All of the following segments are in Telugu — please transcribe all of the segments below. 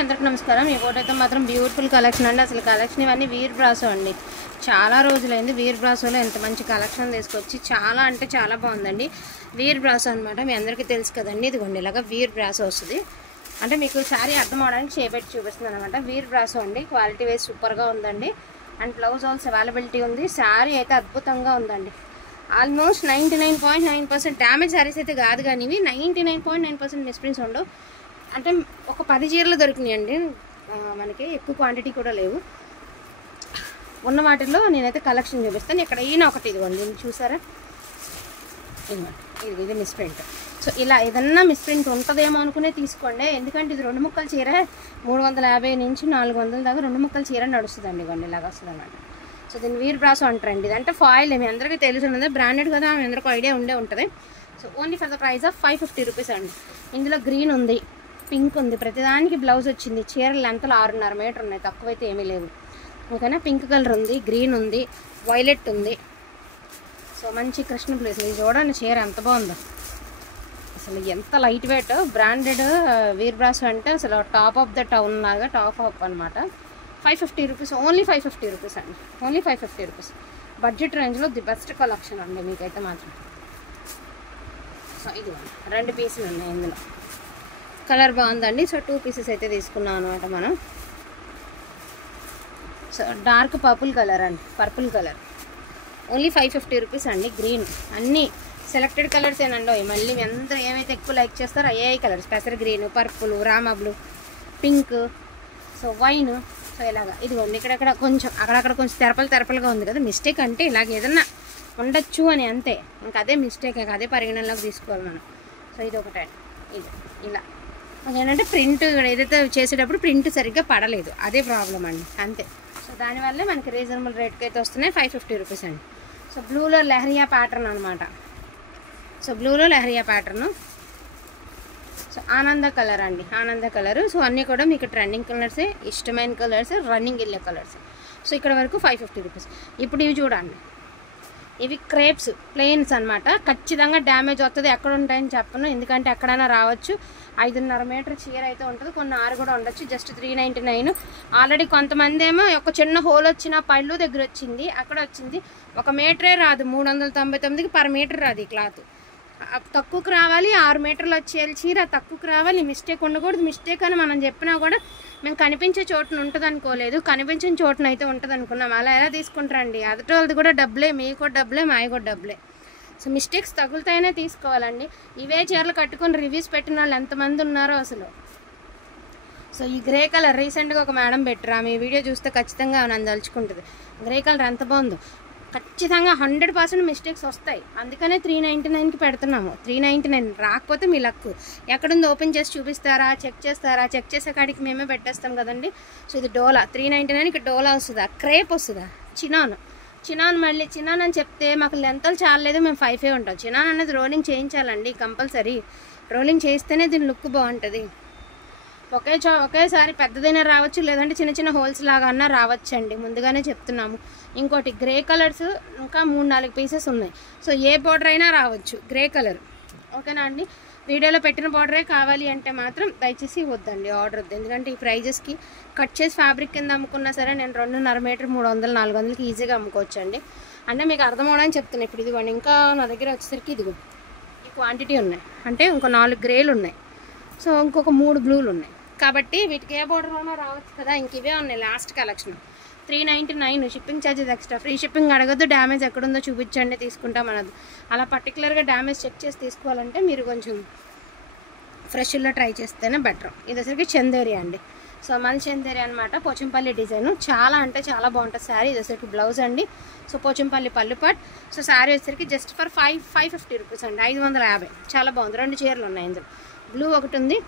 అందరికీ నమస్కారం. ఈ ఫోటో అయితే మాత్రం బ్యూటిఫుల్ కలెక్షన్ అండి. అసలు కలెక్షన్ ఇవన్నీ వీర్ బ్రాసో అండి. చాలా రోజులైంది వీర్ బ్రాసోలో ఎంత మంచి కలెక్షన్ తీసుకొచ్చి చాలా అంటే చాలా బాగుందండి. వీర్ బ్రాసో అనమాట, మీ అందరికీ తెలుసు కదండి. ఇదిగోండి ఇలాగా వీర్ బ్రాసో వస్తుంది. అంటే మీకు శారీ అర్థం అవడానికి చేపెట్టి చూపిస్తుంది అనమాట. వీర్ బ్రాసో అండి, క్వాలిటీ వైజ్ సూపర్గా ఉందండి. అండ్ బ్లౌజ్ ఆల్సో అవైలబిలిటీ ఉంది. శారీ అయితే అద్భుతంగా ఉందండి. ఆల్మోస్ట్ 99.9% డ్యామేజ్ శారీస్ అయితే కాదు, కానీ ఇవి 99.9% మిస్ప్రింట్స్ ఉండవు. అంటే ఒక 10 చీరలు దొరికినాయండి మనకి, ఎక్కువ క్వాంటిటీ కూడా లేవు. ఉన్న వాటిల్లో నేనైతే కలెక్షన్ చూపిస్తాను. ఇక్కడ ఈయన ఒకటి ఇదిగోండి, దీన్ని చూసారా, ఇది మిస్ప్రింట్. సో ఇలా ఏదన్నా మిస్ప్రింట్ ఉంటుందేమో అనుకునే తీసుకోండి. ఎందుకంటే ఇది 2 ముక్కల చీర 350 నుంచి 400 దాకా 2 ముక్కల చీర నడుస్తుందండి. ఇవ్వండి ఇలాగ వస్తుంది అన్నమాట. సో దీన్ని వీర్ బ్రాసో అంటారండి. ఇది అంటే ఫాయిల్, మీ అందరికీ తెలిసి ఉన్నది, బ్రాండెడ్ కదా, మీ అందరికీ ఐడియా ఉండే ఉంటుంది. So only for the price of 550 rupees అండి. ఇందులో గ్రీన్ ఉంది, పింక్ ఉంది, ప్రతిదానికి బ్లౌజ్ వచ్చింది. చీరలు లెంతలు 6.5 మీటర్ ఉన్నాయి, తక్కువైతే ఏమీ లేవు. ఓకేనా, పింక్ కలర్ ఉంది, గ్రీన్ ఉంది, వైలెట్ ఉంది. సో మంచి కృష్ణ ప్లేస్. ఇది చూడండి చీర ఎంత బాగుందో, అసలు ఎంత లైట్ వెయిట్. బ్రాండెడ్ వీర్ బ్రాసో అంటే అసలు టాప్ ఆఫ్ ద టౌన్ లాగా టాప్ ఆఫ్ అనమాట. 550 రూపీస్, ఓన్లీ 550 రూపీస్ అండి. Only 550 rupees. బడ్జెట్ రేంజ్లో ది బెస్ట్ కలెక్షన్ అండి మీకైతే మాత్రం. సో ఇది 2 పీసులు ఉన్నాయి ఇందులో. కలర్ బాగుందండి. సో 2 పీసెస్ అయితే తీసుకున్నాం అనమాట మనం. సో డార్క్ పర్పుల్ కలర్ అండి, పర్పుల్ కలర్ ఓన్లీ 550 రూపీస్ అండి. గ్రీన్ అన్నీ సెలెక్టెడ్ కలర్స్ ఏనండి. మళ్ళీ మీ అందరూ ఏమైతే ఎక్కువ లైక్ చేస్తారో అయ్యే కలర్స్, పెసర green, purple, Rama blue, pink, so wine. So ఇలాగా ఇదిగోండి ఇక్కడక్కడ కొంచెం అక్కడక్కడ కొంచెం తెరపలుగా ఉంది కదా, మిస్టేక్ అంటే ఇలాగ ఏదన్నా ఉండొచ్చు అని అంతే. ఇంకా అదే మిస్టేక్, అదే పరిగణనలోకి తీసుకోవాలి మనం. సో ఇది ఒకటే, ఇది ఇలా ఏంటంటే ప్రింట్ ఏదైతే చేసేటప్పుడు ప్రింట్ సరిగ్గా పడలేదు, అదే ప్రాబ్లం అండి, అంతే. సో దానివల్లే మనకి రీజనబుల్ రేట్కి అయితే వస్తున్నాయి. 550 రూపీస్ అండి. సో బ్లూలో లెహరియా ప్యాటర్న్ అనమాట. సో బ్లూలో లెహరియా ప్యాటర్ను. సో ఆనంద కలర్ అండి, ఆనంద కలరు. సో అన్నీ కూడా మీకు ట్రెండింగ్ కలర్సే, ఇష్టమైన కలర్స్, రన్నింగ్ వెళ్ళే కలర్స్. సో ఇక్కడ వరకు 550 రూపీస్. ఇప్పుడు ఇవి చూడండి, ఇవి క్రేప్స్ ప్లెయిన్స్ అనమాట. ఖచ్చితంగా డ్యామేజ్ వస్తుంది, ఎక్కడ ఉంటాయని చెప్పను, ఎందుకంటే ఎక్కడైనా రావచ్చు. 5.5 మీటర్ చీర అయితే ఉంటుంది, కొన్ని 6 కూడా ఉండొచ్చు. జస్ట్ 399. ఆల్రెడీ కొంతమంది ఏమో ఒక చిన్న హోల్ వచ్చిన పళ్ళు దగ్గర వచ్చింది, అక్కడ వచ్చింది. 1 మీటరే రాదు, 399కి పర్ మీటర్ రాదు ఈ క్లాత్. తక్కువకు రావాలి, 6 మీటర్లు వచ్చేయాలి చీర, తక్కువకు రావాలి. మిస్టేక్ ఉండకూడదు. మిస్టేక్ అని మనం చెప్పినా కూడా మేము కనిపించే చోటున ఉంటుంది అనుకోలేదు, కనిపించిన చోటున అయితే ఉంటుంది అనుకున్నాం. అలా ఎలా తీసుకుంటారండి? అదటి వాళ్ళది కూడా డబ్బులే, మీకు కూడా డబ్బులే, మావి కూడా డబ్బులే. సో మిస్టేక్స్ తగులుతాయనే తీసుకోవాలండి. ఇవే చీరలు కట్టుకొని రివ్యూస్ పెట్టిన వాళ్ళు ఎంతమంది ఉన్నారో అసలు. సో ఈ గ్రే కలర్ రీసెంట్గా ఒక మేడం పెట్టరా, మీ వీడియో చూస్తే ఖచ్చితంగా నన్ను తలుచుకుంటుంది. గ్రే కలర్ ఎంత బాగుందో. ఖచ్చితంగా 100% మిస్టేక్స్ వస్తాయి, అందుకనే 399కి పెడుతున్నాము. 399 రాకపోతే మీ లక్. ఎక్కడుంది ఓపెన్ చేసి చూపిస్తారా, చెక్ చేస్తారా? చెక్ చేసే కాడికి మేమే పెట్టేస్తాం కదండి. సో ఇది డోలా 399కి డోలా వస్తుందా, క్రేప్ వస్తుందా, చినాన్ మళ్ళీ చినాన్ అని చెప్తే మాకు లెంతలు చాలలేదు, మేము 5 ఉంటాం. చినాన్ అనేది రోలింగ్ చేయించాలండి కంపల్సరీ. రోలింగ్ చేస్తేనే దీని లుక్ బాగుంటుంది. ఒకేసారి పెద్దదైనా రావచ్చు, లేదంటే చిన్న చిన్న హోల్స్ లాగా అన్నా రావచ్చు అండి, ముందుగానే చెప్తున్నాము. ఇంకోటి గ్రే కలర్స్ ఇంకా 3-4 పీసెస్ ఉన్నాయి. సో ఏ బార్డర్ అయినా రావచ్చు గ్రే కలర్. ఓకేనా అండి? వీడియోలో పెట్టిన బార్డరే కావాలి అంటే మాత్రం దయచేసి వద్దండి, ఆర్డర్ వద్దు. ఎందుకంటే ఈ ప్రైజెస్కి కట్ చేసి ఫ్యాబ్రిక్ కింద అమ్ముకున్నా సరే నేను 2.5 మీటర్ 300-400కి ఈజీగా అమ్ముకోవచ్చు అండి. అంటే మీకు అర్థం అవడానికి చెప్తున్నాను. ఇప్పుడు ఇదిగోండి, ఇంకా నా దగ్గర వచ్చేసరికి ఇదిగో ఈ క్వాంటిటీ ఉన్నాయి, అంటే ఇంకో 4 గ్రేలు ఉన్నాయి. సో ఇంకొక 3 బ్లూలు ఉన్నాయి. కాబట్టి వీటికి ఏ బార్డర్లోనే రావచ్చు కదా. ఇంక ఇవే ఉన్నాయి last collection. 399 shipping charges extra. Free shipping అడగద్దు. డ్యామేజ్ ఎక్కడుందో చూపించండి, తీసుకుంటాం అనదు. అలా పర్టికులర్గా డ్యామేజ్ చెక్ చేసి తీసుకోవాలంటే మీరు కొంచెం ఫ్రెష్లో ట్రై చేస్తేనే బెటర్. ఇది వచ్చరికి చందేరి అండి. సో మన చందేరి అనమాట, పోచంపల్లి డిజైన్. చాలా అంటే చాలా బాగుంటుంది శారీ. ఇది వచ్చరికి బ్లౌజ్ అండి. సో పోచంపల్లి పళ్ళు పాట్. సో శారీ వచ్చరికి జస్ట్ ఫర్ 550 రూపీస్ అండి, 550. చాలా బాగుంది. 2 చీరలు ఉన్నాయి ఇందులో. బ్లూ ఒకటి ఉంది,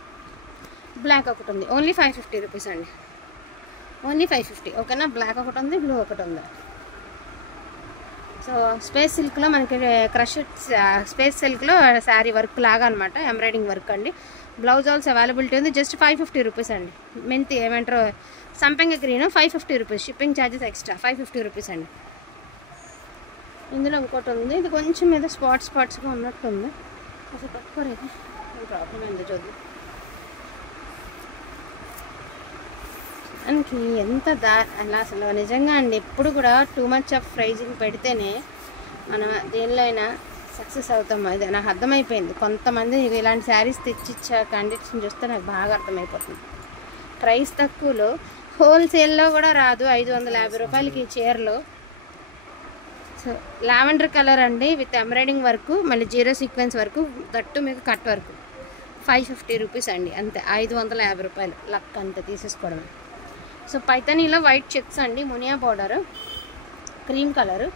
బ్లాక్ ఒకటి ఉంది. ఓన్లీ 550 రూపీస్ అండి, ఓన్లీ 550. ఓకేనా? బ్లాక్ ఒకటి ఉంది, బ్లూ ఒకటి ఉంది. సో స్పేస్ సిల్క్లో మనకి క్రష్ స్పేస్ సిల్క్లో శారీ వర్క్ లాగా అనమాట, ఎంబ్రాయిడింగ్ వర్క్ అండి. బ్లౌజ్ ఆల్సో అవైలబిలిటీ ఉంది. జస్ట్ 550 రూపీస్ అండి. మెంతి ఏమంటారు, సంపెంగ green 550 rupees. Shipping charges extra 550 rupees అండి. ఇందులో ఇంకోటి ఉంది, ఇది కొంచెం మీద స్పాట్స్గా ఉన్నట్టు ఉంది. అసలు పట్టుకోలేదు, ప్రాబ్లం ఏందో చూద్దాం. మనకి ఎంత అలా అసలు నిజంగా అండి ఎప్పుడు కూడా టూ మచ్ ఆఫ్ ప్రైజింగ్ పెడితేనే మనం దేనిలో అయినా సక్సెస్ అవుతాం. అది నాకు అర్థమైపోయింది. కొంతమంది ఇలాంటి శారీస్ తెచ్చిచ్చే కండిషన్ చూస్తే నాకు బాగా అర్థమైపోతుంది. ప్రైస్ తక్కువలో హోల్సేల్లో కూడా రాదు 550 రూపాయలకి చీరలు. సో లావెండర్ కలర్ అండి విత్ ఎంబ్రాయిడింగ్ వర్క్, మళ్ళీ జీరో సీక్వెన్స్ వర్క్, దట్టు మీకు కట్ వర్క్. 550 రూపీస్ అండి, అంతే. 550 రూపాయలు లక్ అంతే తీసేసుకోవడం. సో పైతానీలో వైట్ చెక్స్ అండి, మునియా పౌడరు, క్రీమ్ కలరు.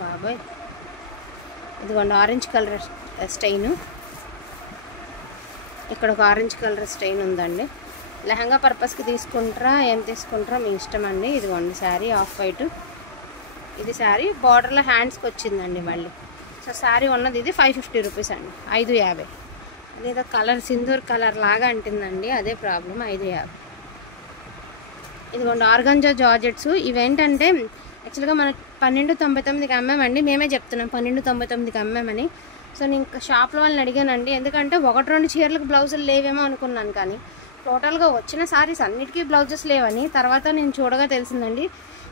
బాబాయ్ ఇదిగోండి ఆరెంజ్ కలర్ స్టెయిన్. ఇక్కడ ఒక ఆరెంజ్ కలర్ స్టెయిన్ ఉందండి. లెహంగా పర్పస్కి తీసుకుంటారా ఏం తీసుకుంటారా మీ ఇష్టం అండి. ఇదిగోండి శారీ ఆఫ్ వైట్. ఇది శారీ బార్డర్లో హ్యాండ్స్కి వచ్చిందండి మళ్ళీ. సో శారీ ఉన్నది ఇది 550 రూపీస్ అండి, 550. అదేదో కలర్ సింధూర్ కలర్ లాగా అంటుందండి, అదే ప్రాబ్లం. 550. ఇదిగోండి ఆర్గంజా జార్జెట్స్. ఇవేంటంటే యాక్చువల్గా మన 1299కి అమ్మామండి. మేమే చెప్తున్నాం 1299కి అమ్మామని. సో నేను ఇంకా షాప్లో వాళ్ళని అడిగానండి, ఎందుకంటే 1-2 చీరలకు బ్లౌజులు లేవేమో అనుకున్నాను, కానీ టోటల్గా వచ్చిన సారీస్ అన్నిటికీ బ్లౌజెస్ లేవని తర్వాత నేను చూడగా తెలిసిందండి.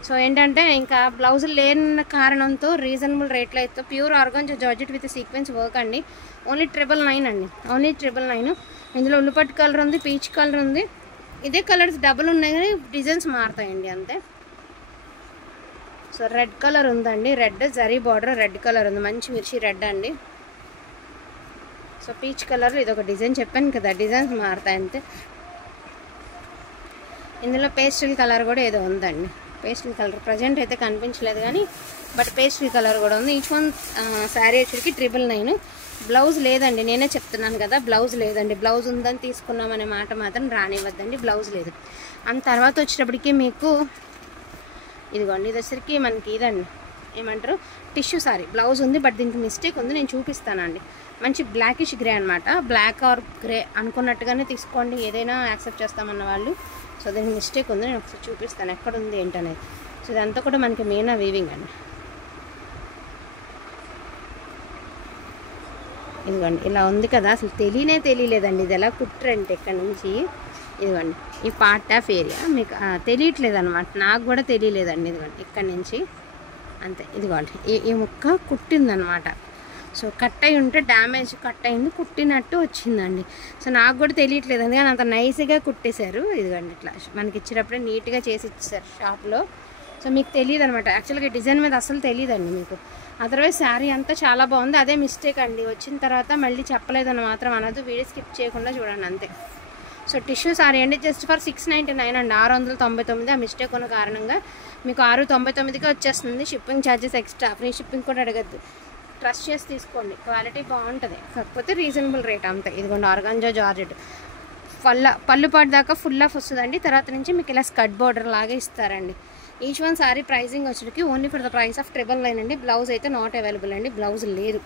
సో ఏంటంటే ఇంకా బ్లౌజులు లేని కారణంతో రీజనబుల్ రేట్లో అయితే pure organza georgette with sequence work అండి. ఓన్లీ 999 అండి, ఓన్లీ 999. ఇందులో ఉల్లిపట్టు కలర్ ఉంది, పీచ్ కలర్ ఉంది. ఇదే కలర్స్ డబుల్ ఉన్నాయి కానీ డిజైన్స్ మారుతాయండి అంతే. సో రెడ్ కలర్ ఉందండి, red zari border red colour ఉంది, మంచి మిర్చి రెడ్ అండి. సో పీచ్ కలర్ ఇది ఒక డిజైన్ చెప్పాను కదా, డిజైన్స్ మారుతాయి అంతే. ఇందులో పేస్టల్ కలర్ కూడా ఏదో ఉందండి, పేస్టల్ కలర్ ప్రజెంట్ అయితే కనిపించలేదు కానీ బట్ పేస్టల్ కలర్ కూడా ఉంది. ఈచ్ వన్ శారీ వచ్చేటికి 999. బ్లౌజ్ లేదండి, నేనే చెప్తున్నాను కదా బ్లౌజ్ లేదండి. బ్లౌజ్ ఉందని తీసుకున్నామనే మాట మాత్రం రానివ్వద్దండి, బ్లౌజ్ లేదు. అండ్ తర్వాత వచ్చేటప్పటికి మీకు ఇదిగోండి ఇది వచ్చరికి మనకి ఇదండి ఏమంటారు టిష్యూ సారీ. బ్లౌజ్ ఉంది బట్ దీనికి మిస్టేక్ ఉంది, నేను చూపిస్తానండి. మంచి బ్లాకిష్ గ్రే అనమాట, బ్లాక్ ఆర్ గ్రే అనుకున్నట్టుగానే తీసుకోండి, ఏదైనా యాక్సెప్ట్ చేస్తామన్న వాళ్ళు. సో దీనికి మిస్టేక్ ఉంది, నేను ఒకసారి చూపిస్తాను ఎక్కడ ఉంది ఏంటనేది. సో ఇదంతా కూడా మనకి మీనా వీవింగ్ అండి. ఇదిగోండి ఇలా ఉంది కదా, అసలు తెలియలేదండి ఇది ఎలా కుట్రంటే ఇక్కడ నుంచి. ఇదిగోండి ఈ పార్ట్ ఆఫ్ ఏరియా మీకు తెలియట్లేదు అనమాట, నాకు కూడా తెలియలేదండి. ఇదిగోండి ఇక్కడ నుంచి అంతే. ఇదిగోండి ఈ ముక్క కుట్టిందనమాట. సో కట్ అయి ఉంటే డ్యామేజ్ కట్ అయింది, కుట్టినట్టు వచ్చిందండి. సో నాకు కూడా తెలియట్లేదు, అందుకని అంత నైస్గా కుట్టేశారు. ఇదిగోండి ఇట్లా మనకి ఇచ్చేటప్పుడే నీట్గా చేసి ఇచ్చేసారు షాప్లో. సో మీకు తెలియదు అనమాట, యాక్చువల్గా డిజైన్ మీద అసలు తెలియదండి మీకు. అదర్వైజ్ శారీ అంతా చాలా బాగుంది, అదే మిస్టేక్ అండి. వచ్చిన తర్వాత మళ్ళీ చెప్పలేదని మాత్రం అనదు, వీడియో స్కిప్ చేయకుండా చూడండి అంతే. సో టిష్యూ సారీ అండి, జస్ట్ ఫర్ 699 అండి, 699. ఆ మిస్టేక్ ఉన్న కారణంగా మీకు 699కి వచ్చేస్తుంది. Shipping charges extra, free shipping కూడా అడగద్దు. ట్రస్ట్ చేసి తీసుకోండి, క్వాలిటీ బాగుంటుంది, కాకపోతే రీజనబుల్ రేట్ అంతే. ఇదిగోండి ఆర్గాంజా జార్జెట్ పళ్ళు పాటు దాకా ఫుల్ ఆఫ్ వస్తుందండి. తర్వాత నుంచి మీకు ఇలా స్కర్ట్ బార్డర్ లాగా ఇస్తారండి. ఈచ్ వన్ సారీ ప్రైజింగ్ వచ్చేటికి only for the price of 999 అండి. బ్లౌజ్ అయితే నాట్ అవైలబుల్ అండి, బ్లౌజ్ లేదు.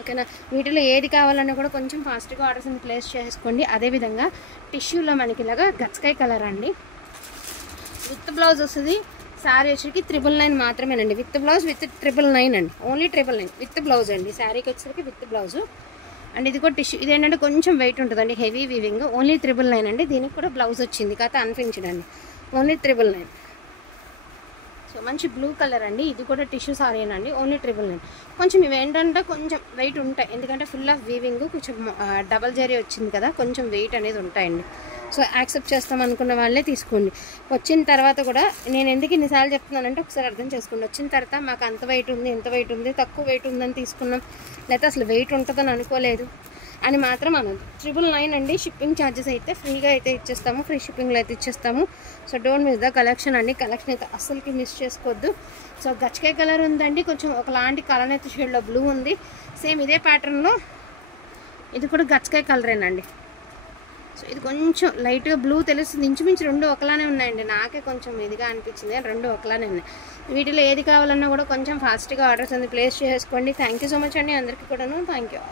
ఓకేనా, వీటిలో ఏది కావాలన్నా కూడా కొంచెం ఫాస్ట్గా ఆర్డర్స్ ప్లేస్ చేసుకోండి. అదేవిధంగా టిష్యూలో మనకి ఇలాగా గచ్చకాయ కలర్ అండి, విత్ బ్లౌజ్ వస్తుంది. శారీ వచ్చేసరికి 999 మాత్రమేనండి, విత్ బ్లౌజ్ విత్ 999 అండి, ఓన్లీ 999 విత్ బ్లౌజ్ అండి. శారీకి వచ్చేసరికి విత్ బ్లౌజు అండ్ ఇది కూడా టిష్యూ. ఇదేంటంటే కొంచెం వెయిట్ ఉంటుందండి, హెవీ వీవింగ్. ఓన్లీ 999 అండి. దీనికి కూడా బ్లౌజ్ వచ్చింది కాకపోతే అన్ఫినిష్డ్ అండి, ఓన్లీ 999. సో మంచి బ్లూ కలర్ అండి, ఇది కూడా టిష్యూ సారీ అండి, ఓన్లీ 999. కొంచెం ఇవి ఏంటంటే కొంచెం వెయిట్ ఉంటాయి, ఎందుకంటే ఫుల్ ఆఫ్ వీవింగ్, కొంచెం డబల్ జరీ వచ్చింది కదా, కొంచెం వెయిట్ అనేది ఉంటాయండి. సో యాక్సెప్ట్ చేస్తాం అనుకున్న వాళ్ళే తీసుకోండి. వచ్చిన తర్వాత కూడా నేను ఎందుకు ఇన్నిసార్లు చెప్తున్నానంటే ఒకసారి అర్థం చేసుకోండి. వచ్చిన తర్వాత మాకు అంత వెయిట్ ఉంది, ఎంత వెయిట్ ఉంది, తక్కువ వెయిట్ ఉందని తీసుకున్నాం, లేకపోతే అసలు వెయిట్ ఉంటుందని అనుకోలేదు అని మాత్రం అనదు. 999 అండి. షిప్పింగ్ ఛార్జెస్ అయితే ఫ్రీగా అయితే ఇచ్చేస్తాము, ఫ్రీ షిప్పింగ్లో అయితే ఇచ్చేస్తాము. So don't miss the collection అండి, కలెక్షన్ అయితే అస్సలకి మిస్ చేసుకోవద్దు. సో గచ్చకాయ కలర్ ఉందండి, కొంచెం ఒకలాంటి కలనేత షేడ్లో బ్లూ ఉంది, సేమ్ ఇదే ప్యాటర్న్లో ఇది కూడా గచ్చకాయ కలరేనండి. సో ఇది కొంచెం లైట్గా బ్లూ తెలుస్తుంది, ఇంచుమించు రెండు ఒకలానే ఉన్నాయండి. నాకే కొంచెం ఇదిగా అనిపించింది, రెండు ఒకలానే ఉన్నాయి. వీటిలో ఏది కావాలన్నా కూడా కొంచెం ఫాస్ట్గా ఆర్డర్స్ అనేది ప్లేస్ చేసుకోండి. థ్యాంక్ యూ సో మచ్ అండి అందరికీ కూడాను, థ్యాంక్ యూ.